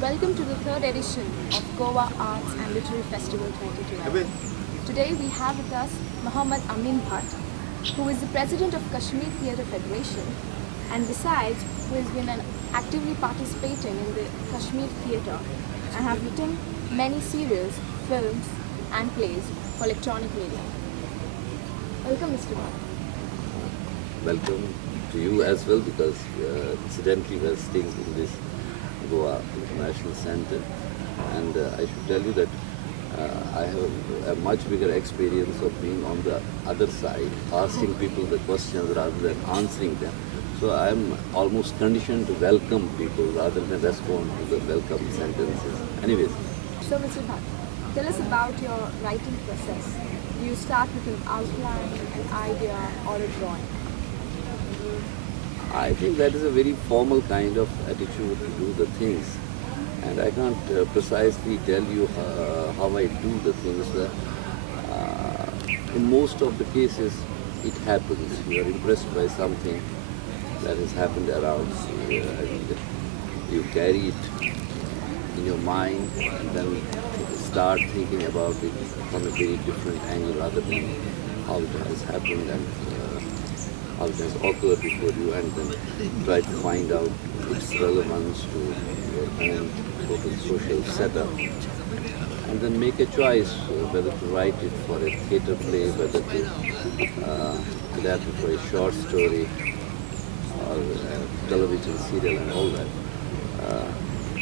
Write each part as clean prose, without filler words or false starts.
Welcome to the third edition of Goa Arts and Literary Festival 2012. Today we have with us Mohammad Amin Bhat, who is the president of Kashmiri Theatre Federation, and besides, who has been actively participating in the Kashmir theatre and have written many serials, films, and plays for electronic media. Welcome, Mr. Bhat. Welcome to you as well, because incidentally we are staying in this Goa International Center, and I should tell you that I have a much bigger experience of being on the other side, asking people the questions rather than answering them. So I am almost conditioned to welcome people rather than respond to the welcome sentences. Anyways. So, Mr. Bhat, tell us about your writing process. Do you start with an outline, an idea, or a drawing? I think that is a very formal kind of attitude to do the things, and I can't precisely tell you how I do the things. In most of the cases, it happens. You are impressed by something that has happened around you, and you carry it in your mind, and then start thinking about it from a very different angle rather than how it has happened and how it has occurred before you, and then try to find out its relevance to your own total social setup, and then make a choice whether to write it for a theatre play, whether to adapt it for a short story or a television serial and all that.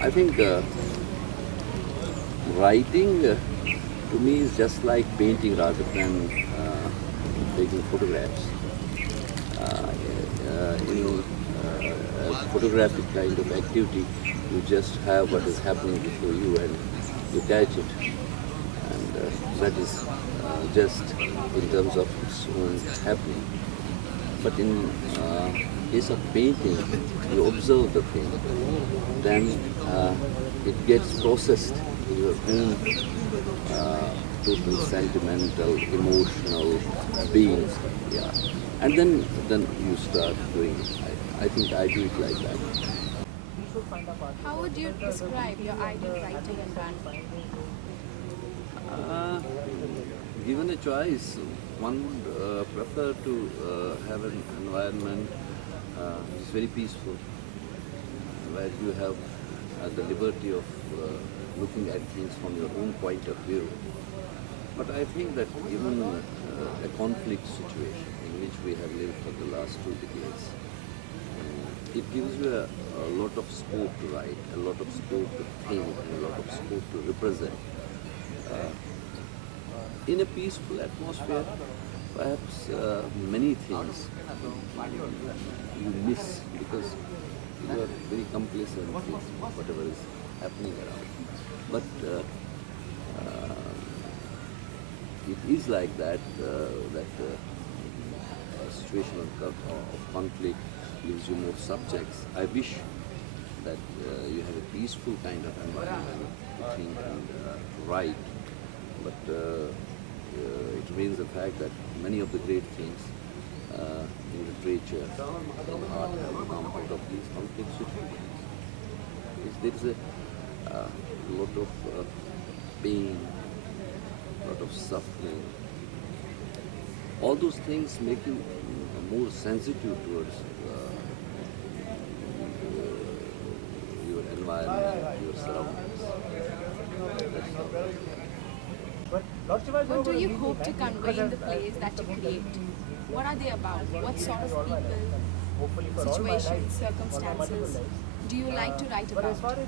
I think writing to me is just like painting rather than taking photographs. In a photographic kind of activity, you just have what is happening before you and you catch it, and that is just in terms of its own happening. But in case of painting, you observe the thing, then it gets processed in your own total sentimental, emotional being. Yeah. And then you start doing it. I think I do it like that. How would you describe your ideal writing environment? Given a choice, one would prefer to have an environment which is very peaceful, where you have the liberty of looking at things from your own point of view. But I think that even a conflict situation in which we have lived for the last 2 decades, it gives you a lot of scope to write, a lot of scope to think, and a lot of scope to represent. In a peaceful atmosphere, perhaps many things you miss because you are very complacent with whatever is happening around. But it is like that, a situation of conflict gives you more subjects. I wish that you have a peaceful kind of environment to think and to write, but it remains the fact that many of the great things in literature, in art, have come out of these conflict situations. There is a lot of pain, a lot of suffering. All those things make you more sensitive towards your environment, your surroundings. What do you hope to convey in the plays that you create? What are they about? What sort of people, situations, circumstances do you like to write about?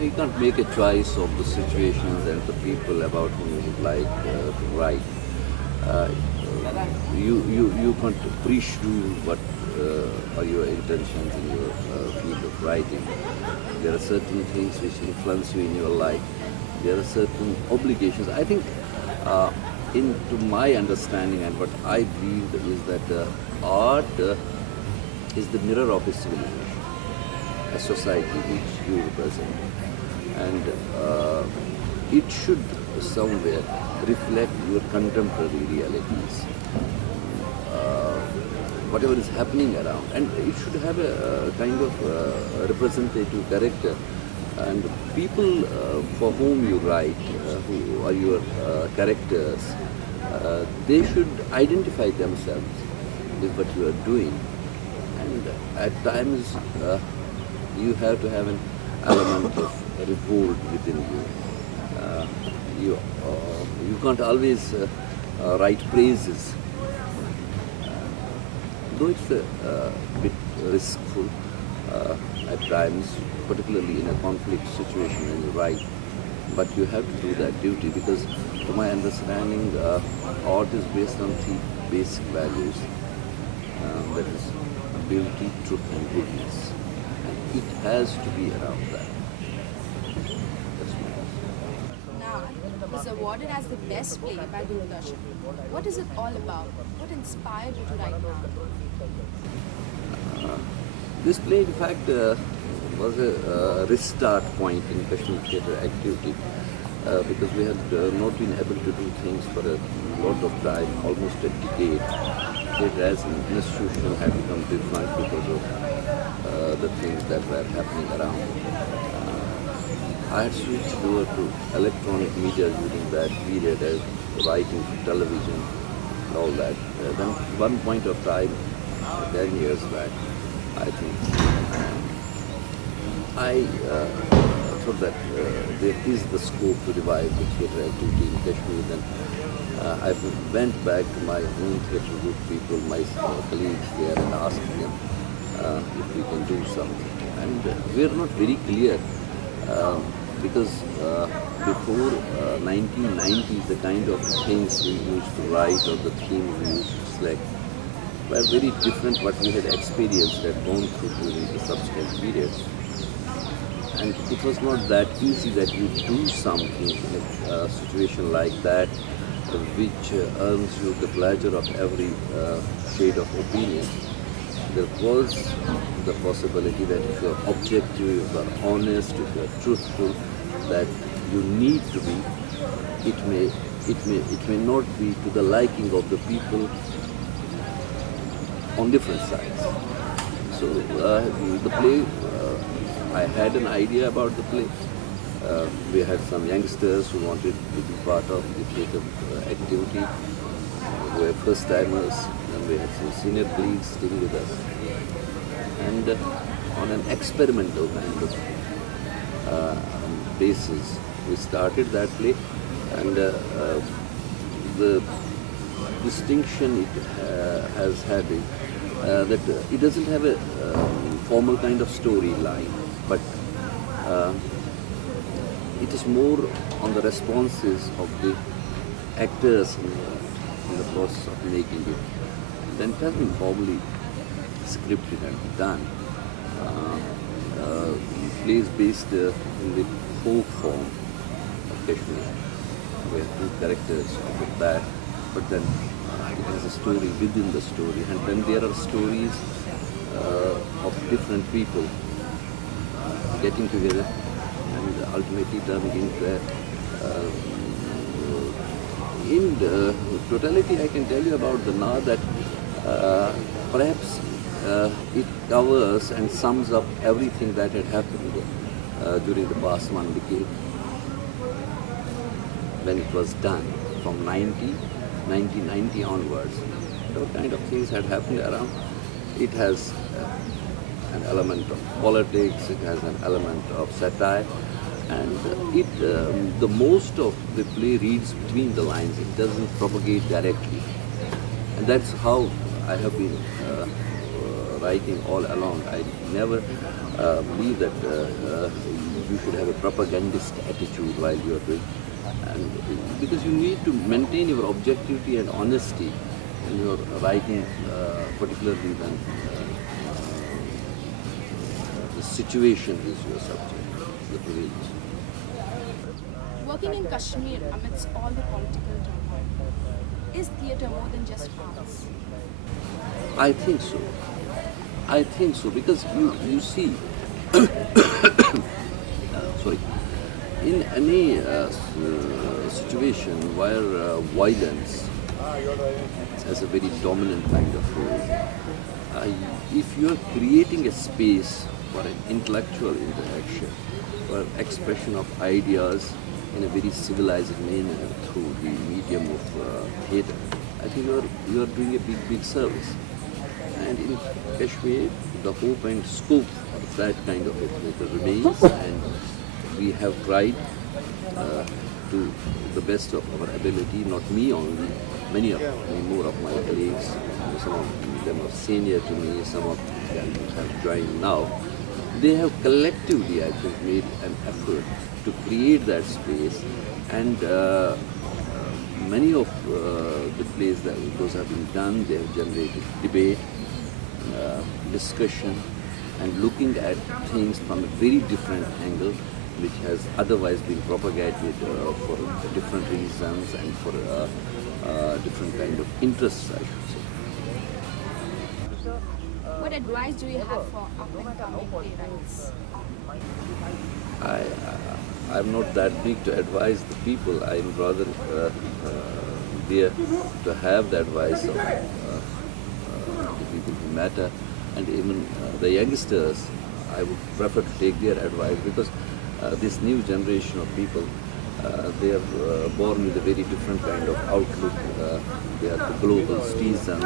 You can't make a choice of the situations and the people about whom you would like to write. You can't pre-shoe what are your intentions in your field of writing. There are certain things which influence you in your life. There are certain obligations. I think, to my understanding and what I believe is that art is the mirror of a civilization, a society which you represent, and it should somewhere reflect your contemporary realities, whatever is happening around, and it should have a kind of representative character And people for whom you write, who are your characters, they should identify themselves with what you are doing. And at times you have to have an element of revolt within you. You can't always write praises, though it's a bit riskful at times, particularly in a conflict situation when you write. But you have to do that duty because, to my understanding, art is based on three basic values. That is beauty, truth, and goodness. And it has to be around that. That's my answer. Naan was awarded as the best play by Doordarshan. What is it all about? What inspired you to write Naan? This play, in fact, was a restart point in Kashmiri theatre activity because we had not been able to do things for a lot of time, almost a decade. Theatre as an institution had become different because of the things that were happening around. I had switched over to electronic media during that period, as writing for television and all that. Then one point of time, 10 years back, I think, I thought that there is the scope to revive the theatre activity in Kashmir. Then I went back to my own theatre group people, my colleagues there, and asked them if we can do something. And we are not very clear because before 1990, the kind of things we used to write or the themes we used to select were very different what we had experienced and gone through during the subsequent periods. And it was not that easy that you do something in a situation like that which earns you the pleasure of every shade of opinion. There was the possibility that if you are objective, if you are honest, if you are truthful, that you need to be, it may not be to the liking of the people on different sides. So the play, I had an idea about the play. We had some youngsters who wanted to be part of the theatre activity, who were first timers, and we had some senior colleagues staying with us. And on an experimental kind of basis, we started that play, and the distinction it has had that it doesn't have a formal kind of storyline, but it is more on the responses of the actors in the process of making it. Then it has been formally scripted and done. Plays based in the folk form of Kashmir. We have two characters of that, but then it has a story within the story, and then there are stories of different people getting together and ultimately turning into in the totality. I can tell you about the Na that perhaps it covers and sums up everything that had happened during the past one decade when it was done from 1990 onwards. What kind of things had happened around. It has an element of politics, it has an element of satire, and the most of the play reads between the lines. It doesn't propagate directly, and that's how I have been writing all along. I never believe that you should have a propagandist attitude while you are doing, and because you need to maintain your objectivity and honesty in your writing, particularly when the situation is your subject, the privilege. Working in Kashmir amidst all the political turmoil, is theatre more than just arts? I think so. I think so, because you see, sorry, in any situation where violence has a very dominant kind of role, if you are creating a space for an intellectual interaction, for expression of ideas in a very civilized manner through the medium of theatre. I think you are doing a big service. And in Kashmir, the hope and scope of that kind of a theatre remains, and we have tried to the best of our ability, not me only, many more of my colleagues, some of them are senior to me, some of them have joined now. They have collectively, I think, made an effort to create that space, and many of the plays that those have been done, they have generated debate, discussion, and looking at things from a very different angle, which has otherwise been propagated for different reasons and for different kind of interests, I should say. What advice do you have for up-and-coming playwrights? I'm not that big to advise the people. I'm rather there to have the advice of the people who matter, and even the youngsters. I would prefer to take their advice, because this new generation of people, they are born with a very different kind of outlook. They are the global citizens.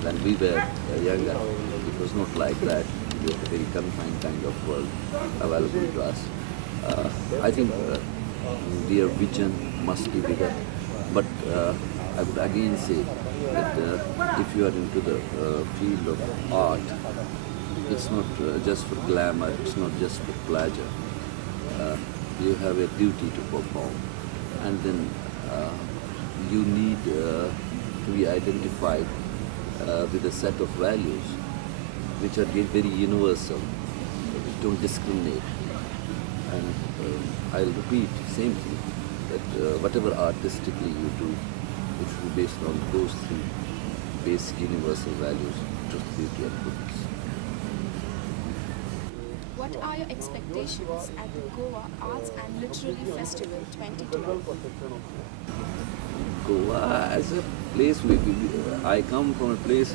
When we were younger, it was not like that. We had a very confined kind of world available to us. I think their vision must be bigger. But I would again say that if you are into the field of art, it's not just for glamour, it's not just for pleasure. You have a duty to perform, and then you need to be identified with a set of values which are very universal, which don't discriminate. And I'll repeat the same thing, that whatever artistically you do, it should be based on those three basic universal values: truth, beauty, and goodness. What are your expectations at the Goa Arts and Literary Festival 2012? Goa as a place, I come from a place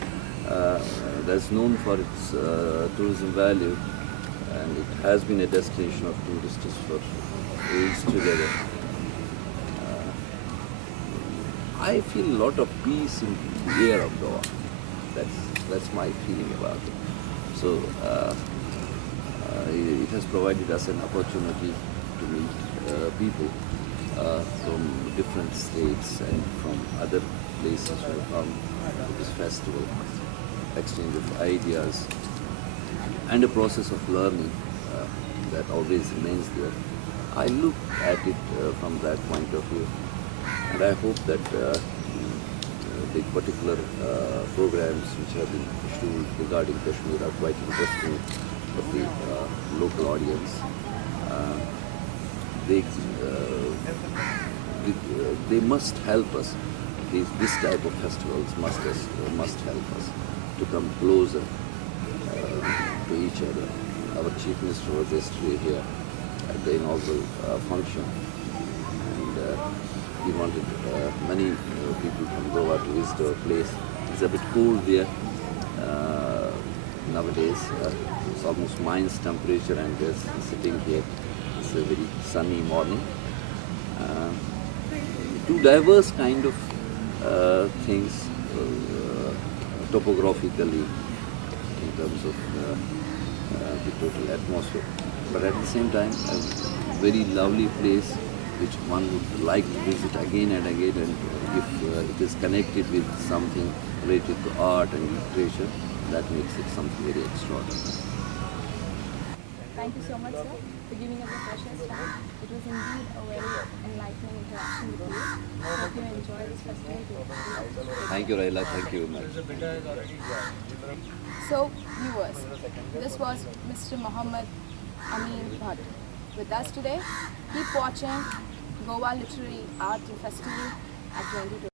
that's known for its tourism value, and it has been a destination of tourists for ages together. I feel a lot of peace in the air of Goa. That's my feeling about it. So it has provided us an opportunity to meet people from different states and from other places who come to this festival, exchange of ideas, and a process of learning that always remains there. I look at it from that point of view, and I hope that the particular programs which have been issued regarding Kashmir are quite interesting for the local audience. They must help us. This type of festivals must help us to come closer to each other. Our Chief Minister was yesterday here at the inaugural function, and he wanted many people from Goa to visit our place. It's a bit cold there nowadays. It's almost minus temperature, and just sitting here, it's a very sunny morning. Two diverse kind of things topographically in terms of the total atmosphere, but at the same time a very lovely place which one would like to visit again and again, and if it is connected with something related to art and literature, that makes it something very extraordinary. Thank you so much, sir, for giving us a precious time. It was indeed a very enlightening interaction with you. I hope you enjoy this festival. Thank you, Raila. Thank you very much. So, viewers, this was Mr. Mohammad Amin Bhat with us today. Keep watching Goa Literary Art Festival at 2020.